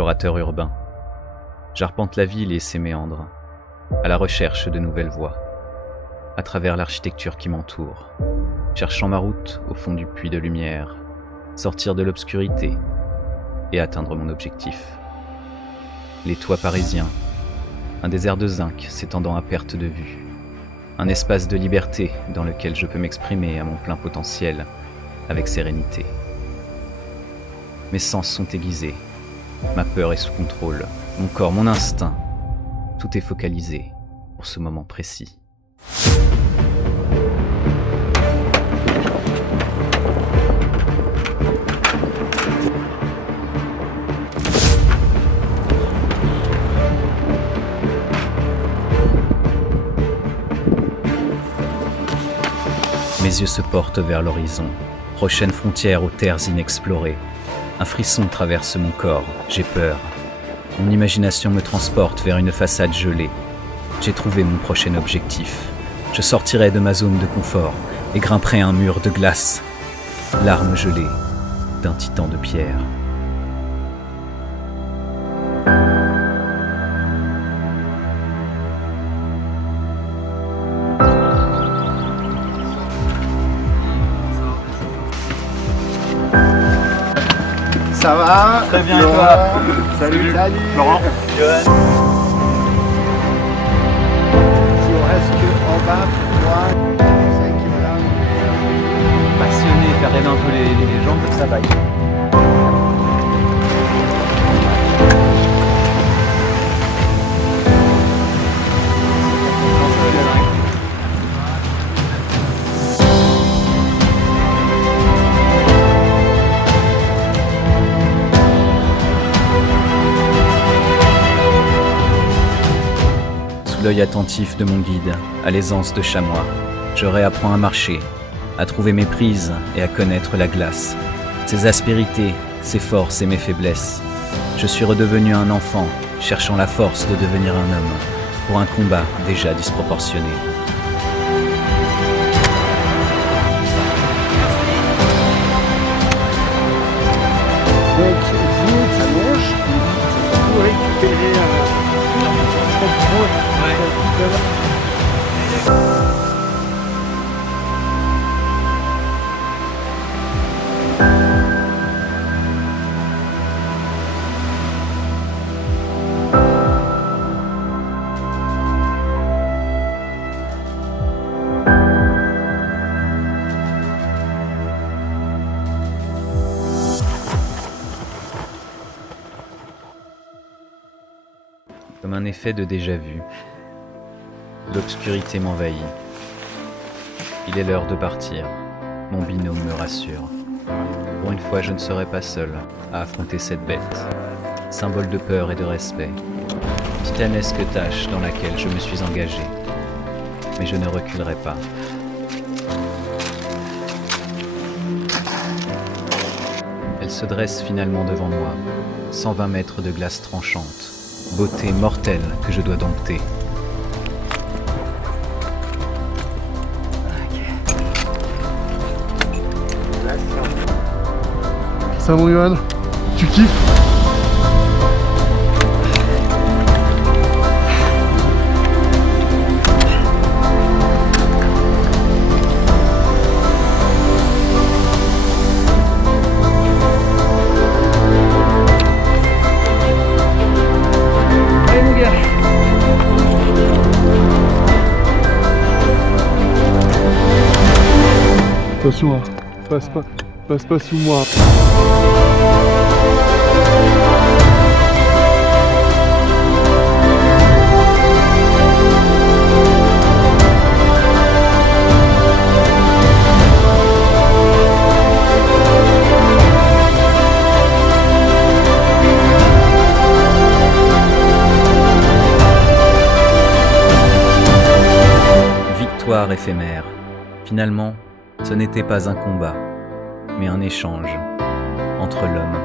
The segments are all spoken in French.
explorateur urbain. J'arpente la ville et ses méandres, à la recherche de nouvelles voies, à travers l'architecture qui m'entoure, cherchant ma route au fond du puits de lumière, sortir de l'obscurité et atteindre mon objectif. Les toits parisiens, un désert de zinc s'étendant à perte de vue, un espace de liberté dans lequel je peux m'exprimer à mon plein potentiel avec sérénité. Mes sens sont aiguisés, ma peur est sous contrôle, mon corps, mon instinct, tout est focalisé pour ce moment précis. Mes yeux se portent vers l'horizon, prochaine frontière aux terres inexplorées. Un frisson traverse mon corps, j'ai peur. Mon imagination me transporte vers une façade gelée. J'ai trouvé mon prochain objectif. Je sortirai de ma zone de confort et grimperai un mur de glace. L'arme gelée d'un titan de pierre. Ça va? Très bien, Laurent. et toi? Salut. Laurent. Johan. Si on reste que en bas, moi, c'est qui me l'a. Passionné, faire rêver un peu les gens, ça va. Sous l'œil attentif de mon guide, à l'aisance de chamois, je réapprends à marcher, à trouver mes prises et à connaître la glace, ses aspérités, ses forces et mes faiblesses. Je suis redevenu un enfant, cherchant la force de devenir un homme, pour un combat déjà disproportionné. Donc, vous, ça mange, vous récupérez Comme un effet de déjà-vu, l'obscurité m'envahit. Il est l'heure de partir. Mon binôme me rassure. Pour une fois, je ne serai pas seul à affronter cette bête. Symbole de peur et de respect. Titanesque tâche dans laquelle je me suis engagé. Mais je ne reculerai pas. Elle se dresse finalement devant moi. 120 mètres de glace tranchante. Beauté mortelle que je dois dompter. Ça mon Johan, tu kiffes? Allez mon gars. Pas sous moi, passe pas sous moi. Victoire éphémère. Finalement, ce n'était pas un combat, mais un échange entre l'homme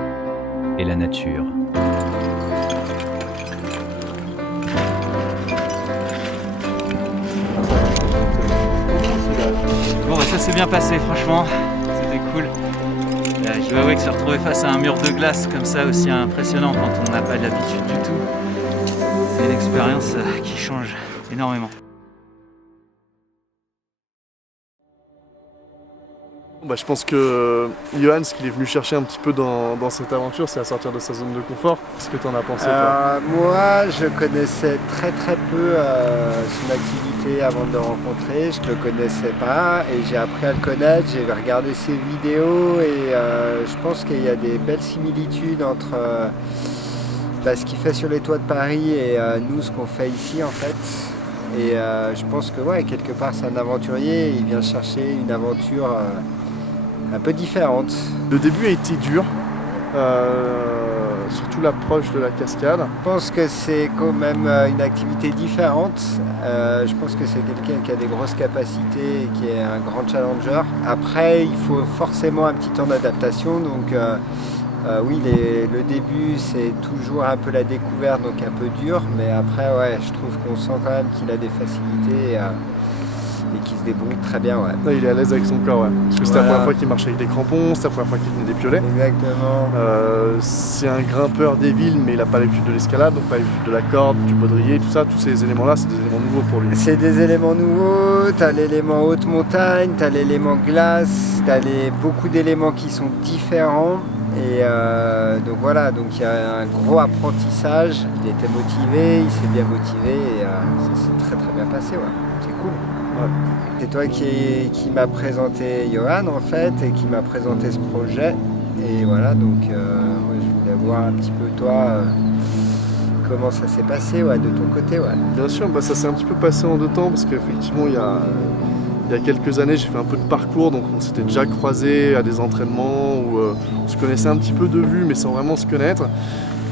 et la nature. Bon bah ça s'est bien passé franchement, c'était cool. Je dois avouer que se retrouver face à un mur de glace comme ça, aussi impressionnant quand on n'a pas l'habitude du tout, c'est une expérience qui change énormément. Je pense que Johan, ce qu'il est venu chercher un petit peu dans cette aventure, c'est à sortir de sa zone de confort. Qu'est-ce que tu en as pensé, toi? Moi, je connaissais très peu son activité avant de le rencontrer. Je ne le connaissais pas et j'ai appris à le connaître. J'ai regardé ses vidéos et je pense qu'il y a des belles similitudes entre ce qu'il fait sur les toits de Paris et nous, ce qu'on fait ici en fait. Et je pense que quelque part, c'est un aventurier. Il vient chercher une aventure un peu différente. Le début a été dur, surtout l'approche de la cascade. Je pense que c'est quand même une activité différente. Je pense que c'est quelqu'un qui a des grosses capacités et qui est un grand challenger. Après, il faut forcément un petit temps d'adaptation. Donc oui, le début, c'est toujours un peu la découverte, donc un peu dur. Mais après, je trouve qu'on sent quand même qu'il a des facilités et qu'il se débrouille très bien. Il est à l'aise avec son corps, parce que c'était la première fois qu'il marchait avec des crampons, c'était la première fois qu'il tenait des piolets. Exactement. C'est un grimpeur des villes, mais il n'a pas l'habitude de l'escalade, donc pas l'habitude de la corde, du baudrier, tout ça. Tous ces éléments-là, c'est des éléments nouveaux pour lui. C'est des éléments nouveaux, tu as l'élément haute montagne, tu as l'élément glace, tu as beaucoup d'éléments qui sont différents. Et donc voilà, donc il y a un gros apprentissage. Il était motivé, il s'est bien motivé et ça s'est très bien passé. C'est cool. C'est toi qui m'a présenté Johan en fait et qui m'a présenté ce projet. Et voilà, donc moi, je voulais voir un petit peu toi comment ça s'est passé de ton côté. Bien sûr, ça s'est un petit peu passé en 2 temps parce qu'effectivement il y a quelques années j'ai fait un peu de parcours, donc on s'était déjà croisés à des entraînements où on se connaissait un petit peu de vue mais sans vraiment se connaître.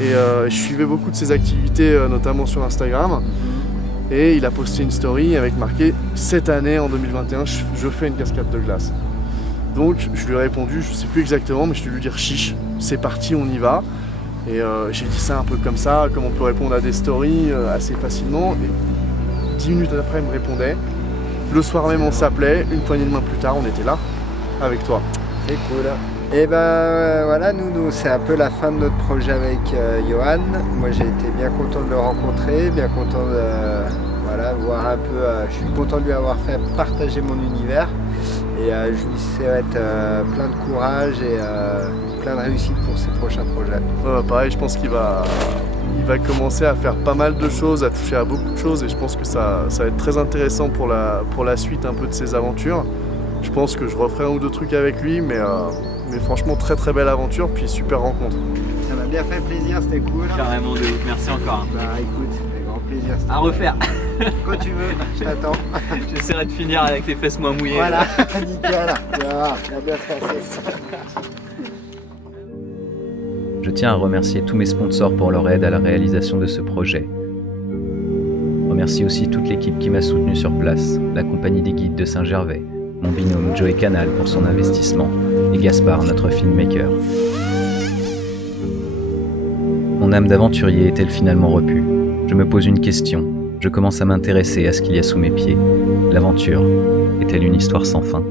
Et je suivais beaucoup de ses activités, notamment sur Instagram. Et il a posté une story avec marqué « Cette année, en 2021, je fais une cascade de glace ». Donc je lui ai répondu, je ne sais plus exactement, mais je lui ai dit « Chiche, c'est parti, on y va ». Et j'ai dit ça un peu comme ça, comme on peut répondre à des stories assez facilement. Et 10 minutes après, il me répondait. Le soir même, on s'appelait. Une poignée de main plus tard, on était là, avec toi. C'est cool. Et voilà, nous c'est un peu la fin de notre projet avec Johan. Moi j'ai été bien content de le rencontrer, bien content de voir un peu. Je suis content de lui avoir fait partager mon univers. Et je lui souhaite plein de courage et plein de réussite pour ses prochains projets. Pareil, je pense qu'il va commencer à faire pas mal de choses, à toucher à beaucoup de choses. Et je pense que ça va être très intéressant pour la suite un peu de ses aventures. Je pense que je referai 1 ou 2 trucs avec lui, mais franchement très belle aventure, puis super rencontre. Ça m'a bien fait plaisir, c'était cool. Carrément de ouf, merci encore. Écoute, avec grand plaisir. À refaire. Quand tu veux, je t'attends. J'essaierai de finir avec les fesses moins mouillées. Voilà, nickel. Tu vas voir, ça va bien se passer. Je tiens à remercier tous mes sponsors pour leur aide à la réalisation de ce projet. Je remercie aussi toute l'équipe qui m'a soutenu sur place, la compagnie des guides de Saint-Gervais, mon binôme Joey Canal pour son investissement et Gaspard, notre filmmaker. Mon âme d'aventurier est-elle finalement repue? Je me pose une question. Je commence à m'intéresser à ce qu'il y a sous mes pieds. L'aventure est-elle une histoire sans fin?